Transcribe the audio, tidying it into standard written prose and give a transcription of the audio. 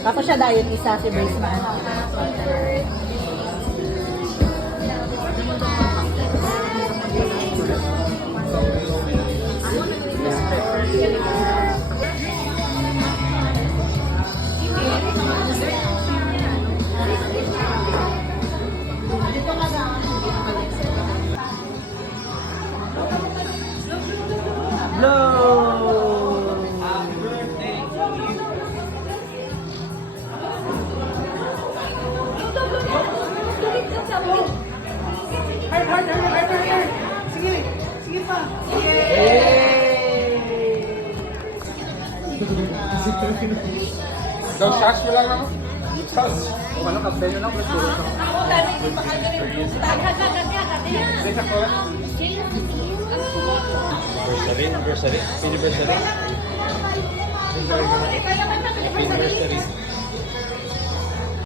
Tapos siya diet isa, si Brace man. Daw shots mo lang ako? Shots. O ano, kapten yun lang. Ako dami hindi pa kagaling. Isa ko. Anniversary. Anniversary.